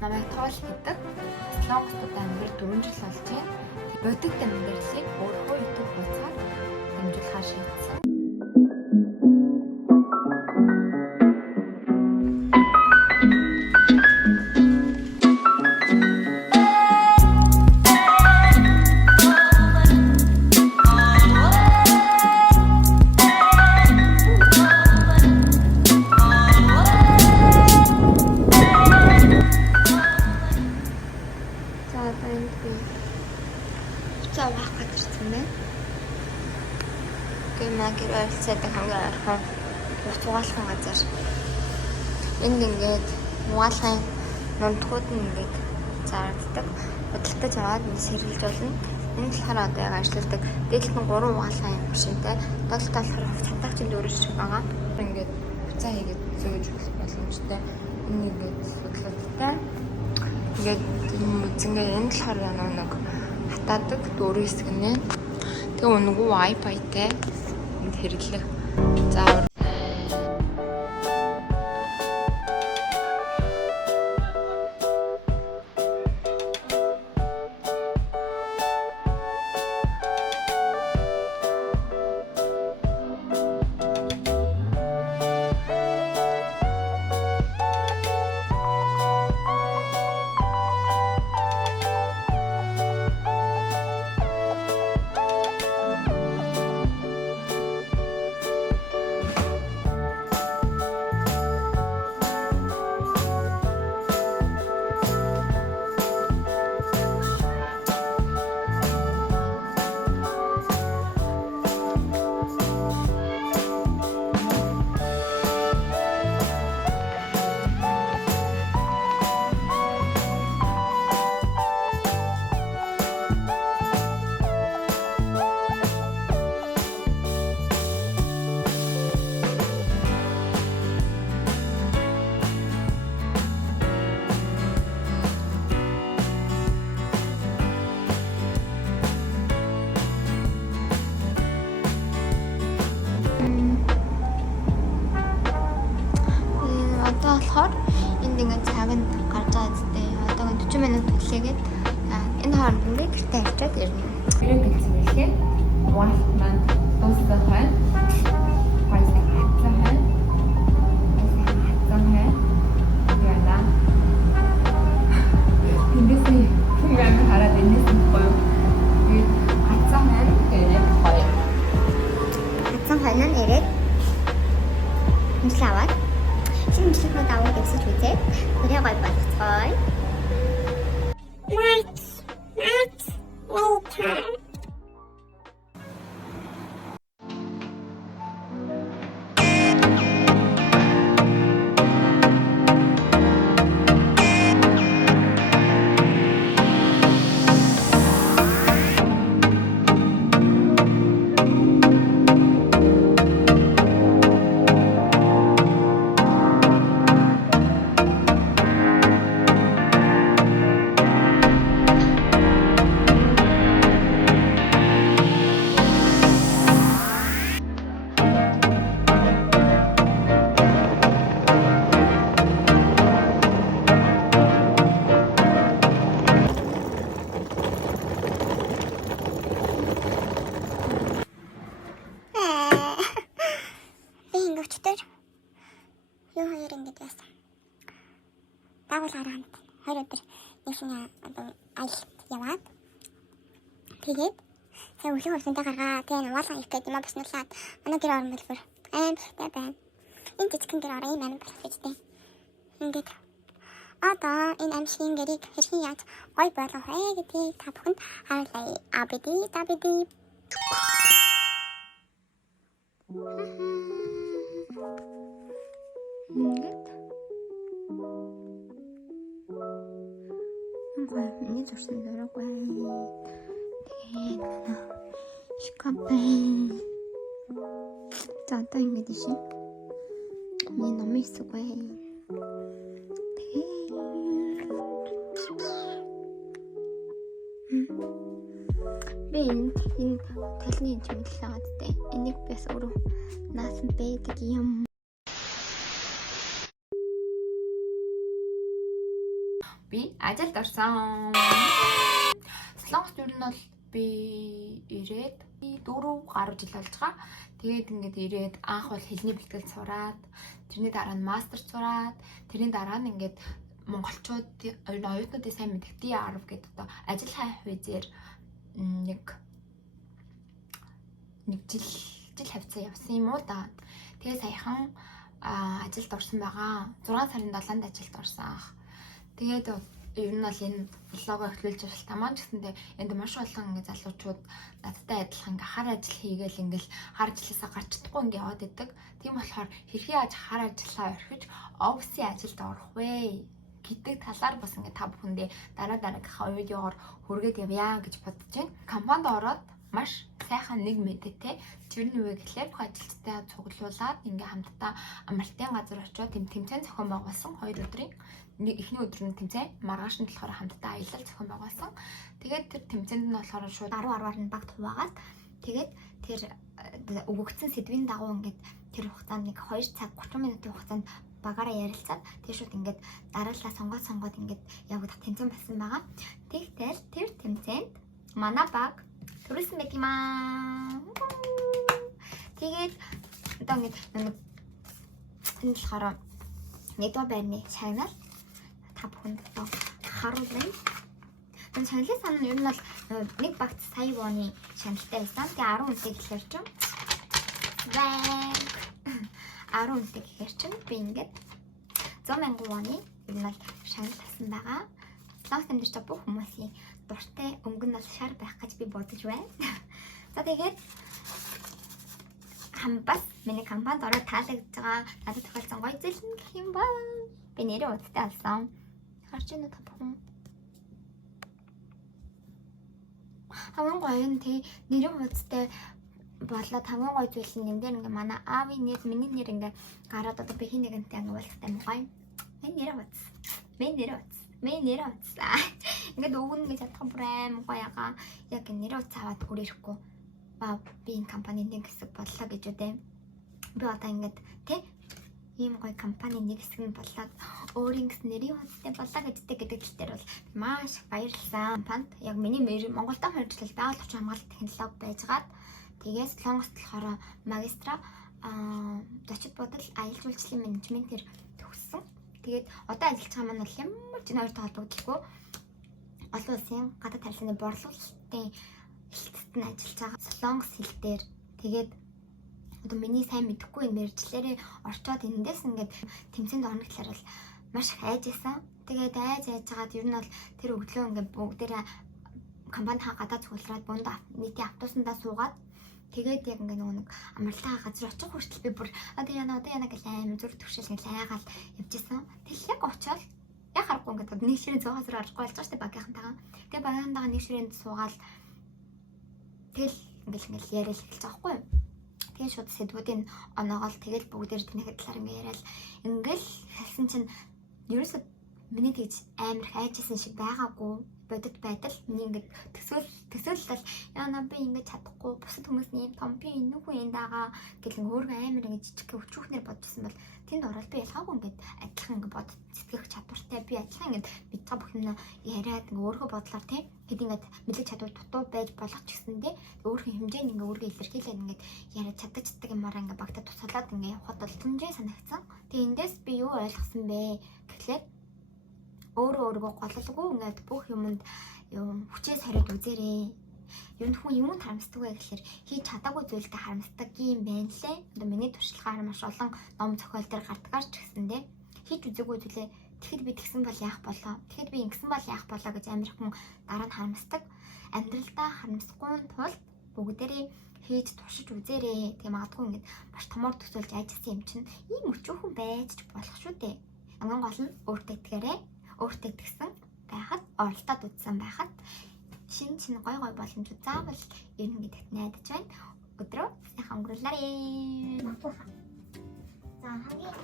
намайг тоол гэдэг. Солонгост амьдарч 4 жил болж байна. Бодит амьдралыг өөрөө YouTube хуудасаар дамжуулахаар шийдсэн. Гэр ойролцоотой хамгийн ойрхон угаалгын газар. Энд ингээд угаалгын нунтгууд нь ингээд заарддаг. Бодлоготой цаваад ингэ сэргэлж болно. Энэ болохоор одоо яг ажилладаг. Дээдлэх нь 3 угаалгын машинтай. Доолтой болохоор цантагчд өөрөө шиг байгаа. Ингээд хуцаа хийгээд зөөж боломжтой. Энэ ингээд бодлоготой. Ингээд үзэнгээ энэ болохоор нэг хатаадаг дөрөв хэсэг нэ. Тэгээ үнэгүй Wi-Fi-тэй хэрэглэх. За болохоор энд ингээд цаг нь гарч байгаа зүтэй. Одоо 40 минут хүлээгээд энэ хооронд ингээд гэртээ авчаад ирнэ. Хэрэг гэсэн хэлээ. Угаалт маань дуусах байна. Баясаа хатсан байна. Яна. Эндээсээ яг хараад энэс гоё. Хатсан байна. Тэгээд гоё. Хатсан байна нэрээ. Миславаад Шинжлэхүйн давуу дэвсэж үзээ. Тэрээ гоё болцгоо. Юу хоёр ингэж яасан. Дагуулгаар хамт 2 өдөр нэг шинэ одоо аялалд яваад тэгээд сая өглөө хөвсөнтэй гаргаа тэгээд угаалгаа их гэдэг юм баснуулаад манай гэр орон болбор аимтай байна. Энэ жижигхэн гэр орон юм амин болох гэж дээ. Ингээд одоо энэ амшигын гэрийг хэрхэн яаж гоё болгох вэ гэдгийг та бүхэнд харуулъя. Абиди. Ингээд гоё миний зурсан дөрөг байна. Тэгээд шкаф. За одоо ингэж шин. Миний номын хэсэг байна. Би энэ талны жимлээ гадтай. Энийг бас өөрөө наасан байдаг юм. би ажилд орсон. Солонгост ер нь бол би ирээд 4 гаруй жил болж байгаа. Тэгээд ингээд ирээд анх бол хэлний бэлтгэл сураад, тэрний дараа нь мастер сураад, тэрний дараа нь ингээд монголчууд оюутнуудын сайн мэдэх D10 гэдэг одоо ажил хайх визээр нэг жил хавцаа явсан юм уу да. Тэгээ саяхан ажилд орсон байгаа. 6 сарын 7-нд ажилд орсон ах. Тэгээд ер нь бол энэ блогоо эхлүүлж байгаа маань ч гэсэндээ энд маш олон ингээ залуучууд надтай адилхан ингээ хар ажил хийгээл ингээл хар ажилласаа гарч чадахгүй ингээ яваад идэг. Тийм болохоор хэрхий аж хар ажиллаа орхиж офисын ажилд орох вэ гэдэг талаар бас ингээ та бүхэндээ дараагийнхаа видеогоор хүргээд явъя гэж бодож байна. Компанид ороод маш сайхан нэг мэдээтэй. Тэр нь юу вэ гэхээр ажилчтай цуглуулад ингээ хамтдаа амралтын газар очиод тэмцээн зохион байгуулсан 2 өдрийн эхний өдөр нь тэмцээн, маргааш нь болохоор хамтдаа аялал зохион байгуулсан. Тэгээд тэр тэмцээнд нь болохоор шууд 10-10-аар нь багт хуваагаад тэгээд тэр өгөгдсөн сэдвийн дагуу ингээд тэр хугацаанд нэг 2 цаг 30 минутын хугацаанд багаараа ярилцаад тэр шууд ингээд дараалал сонгоод ингээд явагдах тэмцээн болсон байгаа. Тэгтэл тэр тэмцээнд манай баг төрүүлсэн байх юм аа. Тэгээд одоо ингээд энэ болохоор нэгдүгээр байрны чанар та бүхэнд одоо харуулъя. Энэ чаналын сан нь ер нь бол нэг багт сая вооны чаналтай байсан. Тэгээ 10 үнэтэй гэхээр чинь 10 үнэтэй гэхээр чинь би ингээд 100,000 вооны ер нь бол шанал тасан байгаа. Логс амьдч та бүх хүмүүсийн дуртай өнгө нь бол шар байх гэж би бодож байна. За тэгээд хамбас миний компанид ороод таалагдж байгаа надад тохиолдсон гоё зүйл нь гэх юм бол би нэрээ удаатай алсан. Харж байна та бүхэн. Хамгийн гоё нь тий нэрээ удаатай болоод хамгийн гоё зүйл нь энэ дээр ингээ манай аавын нэр миний нэр ингээ гараад одоо би хин нэгэнтэй ингээ болохтай гоё. Миний нэрээ удаа. Ингээд өгнө гэж чадах бүр аим гоё ягаа. Яг нэрээ удаад хүрээхгүй. Би энэ компанийн нэг хэсэг боллоо гэж үдээ. Би одоо ингээд тий ийм гоё компанийн нэг хэсэг нь болоод өөрийн гэс нэрийн үнэтэй боллоо гэдэгтэй гэдэг тал дээр бол маш баярлалаа. Компанид яг миний Монголтой мэргэжил байгаль орчин хамгаалалт технологи байжгаад тэгээс Солонгост болохоор магистра зочид бодол аялал жуулчлалын менежментээр төгссөн. Тэгээд одоо ажиллаж байгаа маань бол ямар ч нойртой холбогдлогүй олон улсын гадаад харилцааны борлуулалтын хэлтсэд нь ажиллаж байгаа. Солонгос хэл дээр тэгээд одоо миний сайн мэдэхгүй энэ мэргэжлэрээ орчоод эндээс ингээд тэмцээнд орно гэхээр бол маш их айжсэн. Тэгээд айж байгаад ер нь бол тэр өглөө ингээд бүгдээрээ компанийн гадаад цуглараад бунд нийтийн автобусандаа суугаад тэгээд яг ингээд нэг амралтаа газар очих хүртэл би бүр одоо яна гэж аим зүр төвшил ингээд айгаал явжсэн. Тэгэл яг очоод яг харахгүй ингээд нэг ширээ зөө газар орохгүй болж байгаа шүү дээ багийнхантайгаа. Тэгээд багийнхантайгаа нэг ширээнд суугаад тэгэл ингээд яриад эхэлж байгаа байхгүй юу? Тэгээд шууд сэдвүүдийн оноогоол тэгэл бүгдээр тэнийхэ талаар ингээд яриад ингээл хэлсэн чинь ерөөсөө миний тэгж амар хайжсэн шиг байгаагүй бодит байдал миний ингээд төсөөлөл яана би ингээд чадахгүй бусад хүмүүсийн юм том би энэгүй энэ дагаа гэл өөрөө амар ингээд жижиг өчүүхнэр бодчихсан бол тэнд орол би ялгаагүй ингээд адилхан ингээд бод сэтгэх чадвартай би адилхан ингээд мэдээ бүх юм яриад ингээд өөрөө бодлоор тийм хэд ингээд мэдээ чадвар дутуу байж болох ч гэсэндээ өөрийнхөө хэмжээнд ингээд өөргөө илэрхийлээд ингээд яриад чаддаг юмараа ингээд багтаа тусалаад ингээд явхад бол түнжээ санагдсан. Тэгээ эндээс би юу ойлгосон бэ гэхлээр өөрийгөө гололгүй ингээд бүх юмд хүчээс хариуд үзээрэй. Юунд хүн юмд харамсдаг вэ гэхээр хийж чадаагүй зүйлдээ харамсдаг юм байна лээ. Одоо миний туршлагаар маш олон ном зохиол дээр гардгаар ч гэсэндээ хийж үзээгүй зүйлээ тэгэхэд би тэгсэн бол яах болоо. Тэгэхэд би ингэсэн бол яах болоо гэж амир хүн дараа нь харамсдаг. Амьдралдаа харамсахгүй тулд бүгдээрээ хийж туршиж үзээрэй. Тэгээ магадгүй ингээд маш томор төсөөлж ажилласан юм чинь ийм өчүүхэн байж болох шүү дээ. Хамгийн гол нь өөртөө итгээрэй. Өөртөө итгэсэн байхад оролдоод үзсэн байхад шинэ гой боломжууд заавал ирнэ гэдэгт найдаж байна. Өдрөө сайхан өнгөрүүлээрэй. За хамгийн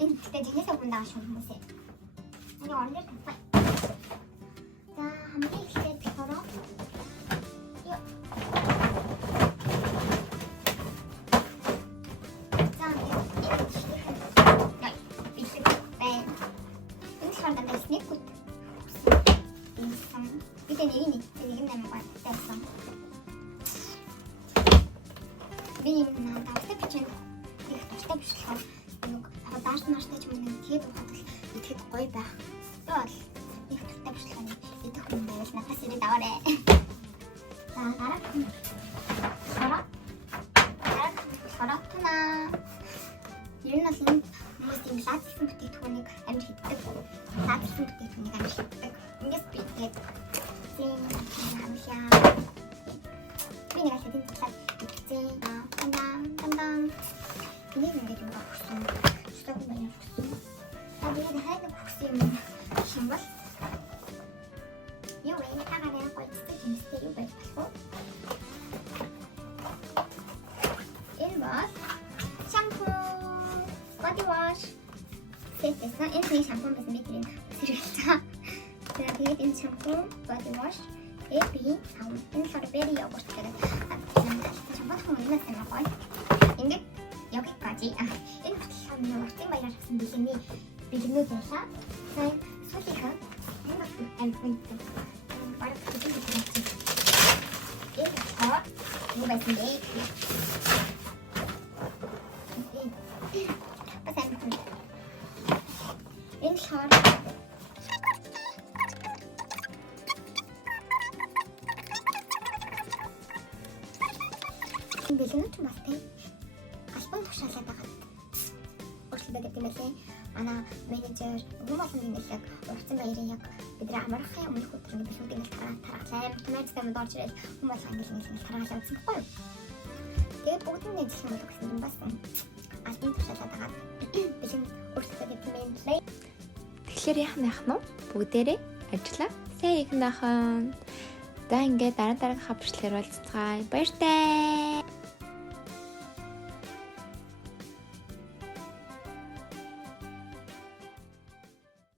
энэ тэжнээс өгнө шүү хүмүүсээ. Миний орнер тавтай. За хамгийн ихтэй болохоор Мэдээ нэг нь амар байсан. Би нэг надад бичэн их тустай бичлээ. Нэг дааш нааштай ч юм нэг тэгээд ухаад л идэхэд гоё байх. Тэгвэл их тустай бичлээ. Идэх юм байвал надаас ирээд аваарэ. За дараа тана. Ер нь бол энэ хүмүүс юм лац гэсэн бүтээгдэхүүнийг амир хийдэг. Лац гэсэн бүтээгдэхүүнийг амир хийдэг. Ингээс би тэгээд хамшаа. Би нэг аль хэдийн талаар бичсэн. Тандан. Энийг ингээд юм өгсөн. Сток байна өгсөн. Тэгээд хайд өгсөн юм шимбал. Юу вэ? Тагараа гойцтой юмстэй юу байх вэ? Энэ бас шампу, body wash. Тэтэйсэн энэ шампунь байсан би тэрийг сэргэлцээ. Тэгээд энэ шампунь, body wash би энэ фарбери йогурт гэдэг шампунь хүмүүс юм гоё. Ингээд йогурт энэ шампунь уртын баяраар гэсэн бэлгэнүүд байлаа. Тэгээд сүүлийнхаа энэ ампунь баг тийм юм. Энэ хаа юу байсан бэ? Энэ шар бэлгэнүүд ч бас тийм альбом тушаалаад байгаа. Өөрчлөлт гэдэг юм лээ. Манай менежер юм болон ингээд яг уртсан баярын яг бидний амархан өмнөх өдөр ингээд бэлгүүдийг тарахлаа. Автоматиктай модорж ирээд хүмүүс ингээд тарахлаа үзсэн байхгүй юу? Тэгээд бүгдний ажил юм болох гэсэн юм бас альбом тушаалаад байгаа. Бэлгэн өөрчлөлт гэдэг юм лээ. Тэгэхээр яах нь бүгдээрээ ажиллаа. Сайн их наахан. За ингээд дараа дараагийн хавчлаар уулзцгаая. Баяртай.